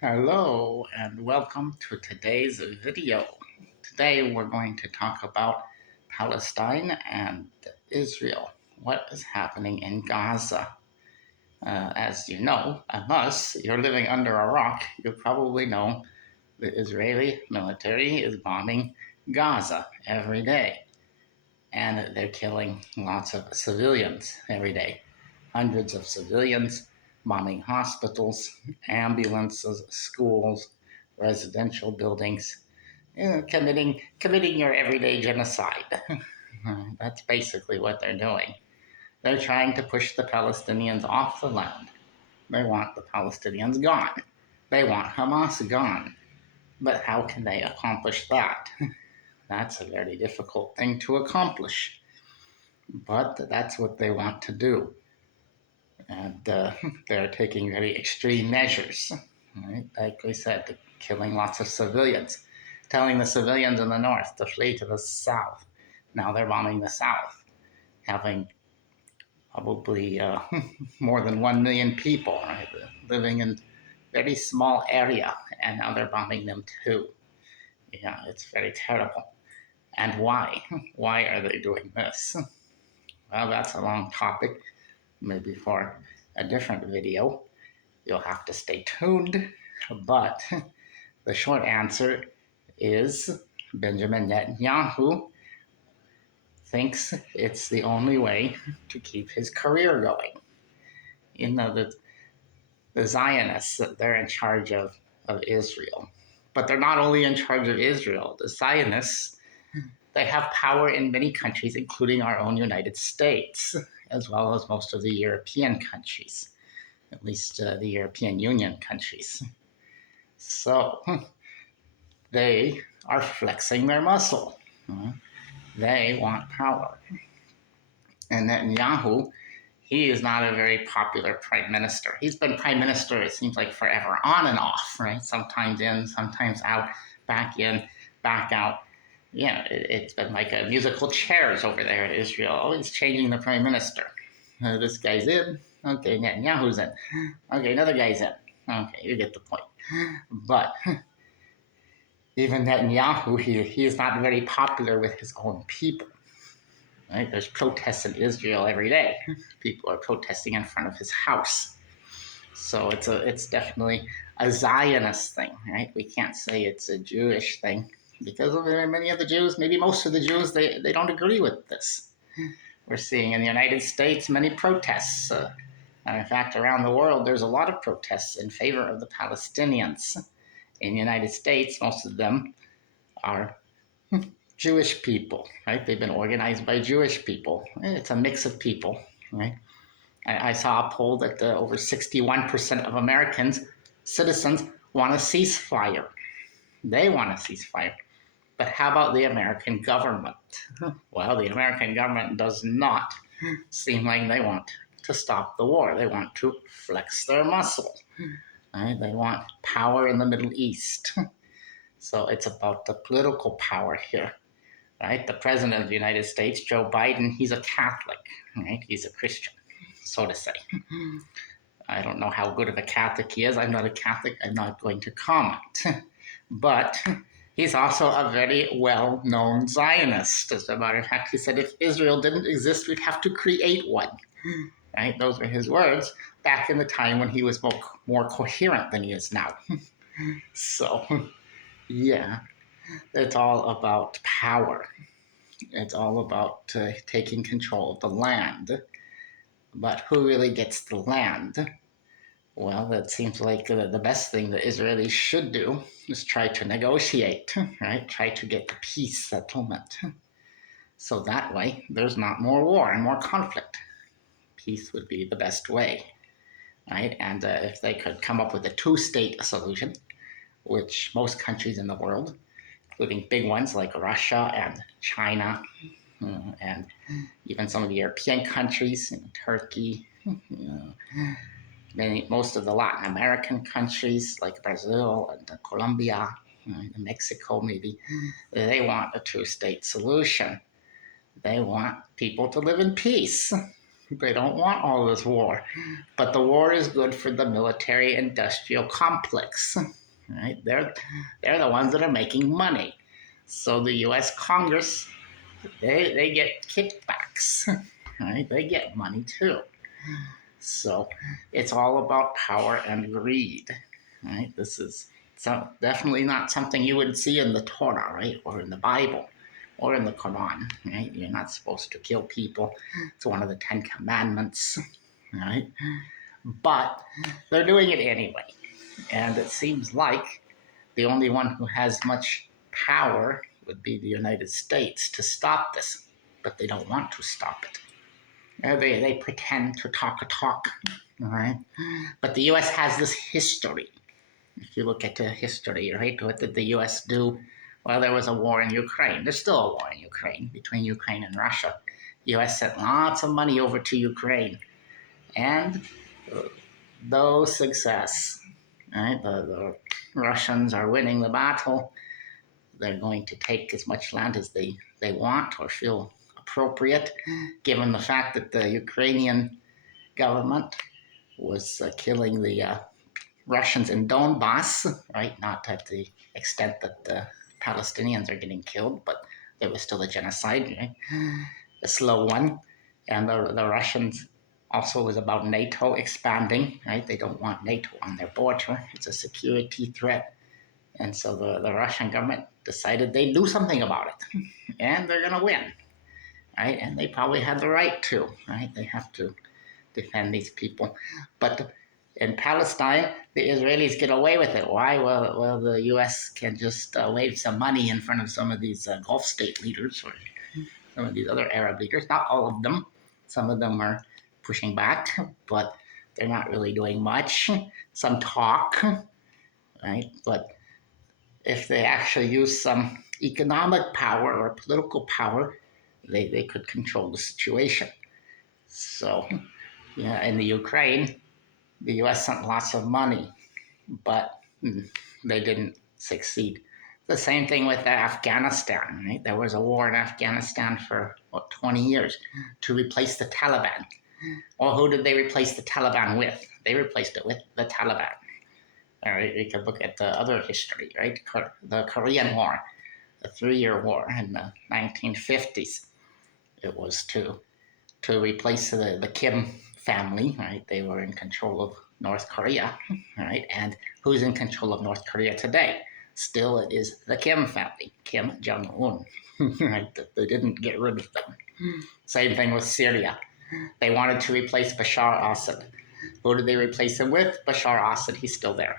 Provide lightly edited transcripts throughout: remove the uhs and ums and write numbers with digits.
Hello and welcome to today's video. Today we're going to talk about Palestine and Israel. What is happening in Gaza? As you know, unless you're living under a rock, you probably know the Israeli military is bombing Gaza every day. And they're killing lots of civilians every day. Hundreds of civilians, bombing hospitals, ambulances, schools, residential buildings, committing your everyday genocide. That's basically what they're doing. They're trying to push the Palestinians off the land. They want the Palestinians gone. They want Hamas gone. But how can they accomplish that? That's a very difficult thing to accomplish. But that's what they want to do. And they're taking very extreme measures. Right? Like we said, killing lots of civilians, telling the civilians in the north to flee to the south. Now they're bombing the south, having probably more than 1 million people, right, living in very small area, and now they're bombing them too. Yeah, it's very terrible. And why? Why are they doing this? Well, that's a long topic, maybe for a different video. You'll have to stay tuned. But the short answer is Benjamin Netanyahu thinks it's the only way to keep his career going. You know, the Zionists, they're in charge of Israel. But they're not only in charge of Israel. The Zionists, they have power in many countries, including our own United States, as well as most of the European countries, at least the European Union countries. So they are flexing their muscle. They want power. And Netanyahu, he is not a very popular prime minister. He's been prime minister, it seems like forever, on and off, right? Sometimes in, sometimes out, back in, back out. Yeah, it's been like a musical chairs over there in Israel, always changing the prime minister. This guy's in, okay, Netanyahu's in. Okay, another guy's in. Okay, you get the point. But even Netanyahu, he is not very popular with his own people. Right? There's protests in Israel every day. People are protesting in front of his house. So it's definitely a Zionist thing, right? We can't say it's a Jewish thing because of many of the Jews, maybe most of the Jews, they don't agree with this. We're seeing in the United States many protests. And in fact, around the world, there's a lot of protests in favor of the Palestinians. In the United States, most of them are Jewish people, right? They've been organized by Jewish people. It's a mix of people, right? I saw a poll that over 61% of Americans, citizens, want a ceasefire. They want a ceasefire. But how about the American government? Well, the American government does not seem like they want to stop the war. They want to flex their muscle. Right? They want power in the Middle East. So it's about the political power here. Right? The president of the United States, Joe Biden, he's a Catholic, right? He's a Christian, so to say. I don't know how good of a Catholic he is. I'm not a Catholic. I'm not going to comment. But he's also a very well-known Zionist. As a matter of fact, he said if Israel didn't exist, we'd have to create one. Right? Those were his words back in the time when he was more coherent than he is now. So, yeah. It's all about power. It's all about taking control of the land. But who really gets the land? Well, that seems like the best thing the Israelis should do is try to negotiate, right? Try to get the peace settlement. So that way, there's not more war and more conflict. Peace would be the best way, right? And if they could come up with a two-state solution, which most countries in the world, including big ones like Russia and China, and even some of the European countries, Turkey, most of the Latin American countries like Brazil and Colombia, Mexico maybe, they want a two-state solution. They want people to live in peace. They don't want all this war. But the war is good for the military-industrial complex. Right? They're the ones that are making money. So the U.S. Congress, they get kickbacks. Right? They get money too. So it's all about power and greed. Right? This is definitely not something you would see in the Torah, right, or in the Bible, or in the Quran. Right? You're not supposed to kill people. It's one of the 10 Commandments. Right? But they're doing it anyway, and it seems like the only one who has much power would be the United States to stop this, but they don't want to stop it. They pretend to talk a talk, all right? But the U.S. has this history. If you look at the history, right, what did the U.S. do? Well, there was a war in Ukraine. There's still a war in Ukraine, between Ukraine and Russia. The U.S. sent lots of money over to Ukraine, and no success. Right? The Russians are winning the battle. They're going to take as much land as they want or feel appropriate, given the fact that the Ukrainian government was killing the Russians in Donbass, right? Not at the extent that the Palestinians are getting killed, but it was still a genocide, right? A slow one. And the Russians also was about NATO expanding, right? They don't want NATO on their border. It's a security threat. And so the Russian government decided they'd do something about it. And they're going to win, right? And they probably had the right to, right? They have to defend these people. But in Palestine, the Israelis get away with it. Why? Well, the U.S. can just wave some money in front of some of these Gulf state leaders or some of these other Arab leaders. Not all of them. Some of them are pushing back, but they're not really doing much. Some talk, right? But if they actually use some economic power or political power, they could control the situation. So, yeah, in the Ukraine, the U.S. sent lots of money, but they didn't succeed. The same thing with Afghanistan, right? There was a war in Afghanistan for, 20 years to replace the Taliban. Well, who did they replace the Taliban with? They replaced it with the Taliban. All right, you can look at the other history, right? The Korean War, the 3-year war in the 1950s. It was to replace the Kim family, right? They were in control of North Korea, right? And who's in control of North Korea today? Still, it is the Kim family, Kim Jong-un, right? They didn't get rid of them. Same thing with Syria. They wanted to replace Bashar al-Assad. Who did they replace him with? Bashar al-Assad. He's still there.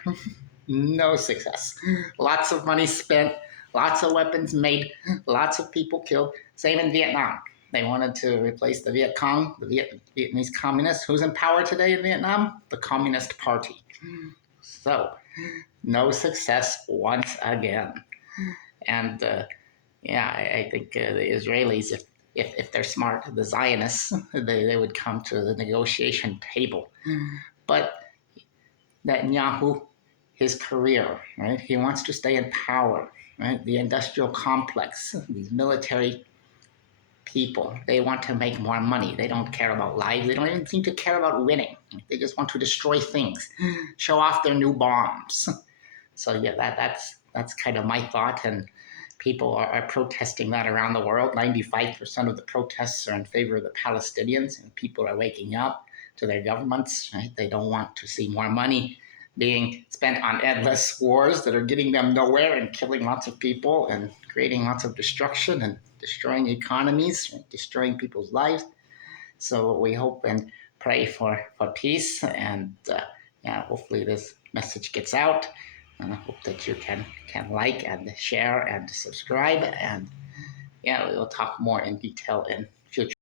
No success. Lots of money spent, lots of weapons made, lots of people killed. Same in Vietnam. They wanted to replace the Viet Cong, the Vietnamese communists. Who's in power today in Vietnam? The Communist Party. So, no success once again. And I think the Israelis, if they're smart, the Zionists, they would come to the negotiation table. But Netanyahu, his career, right? He wants to stay in power, right? The industrial complex, these military people, they want to make more money. They don't care about lives. They don't even seem to care about winning. They just want to destroy things, show off their new bombs. So yeah, that's kind of my thought, and people are protesting that around the world. 95% of the protests are in favor of the Palestinians, and people are waking up to their governments, right? They don't want to see more money being spent on endless wars that are getting them nowhere and killing lots of people and creating lots of destruction and destroying economies, right? Destroying people's lives. So we hope and pray for peace, and hopefully this message gets out. And I hope that you can like and share and subscribe, and we'll talk more in detail in future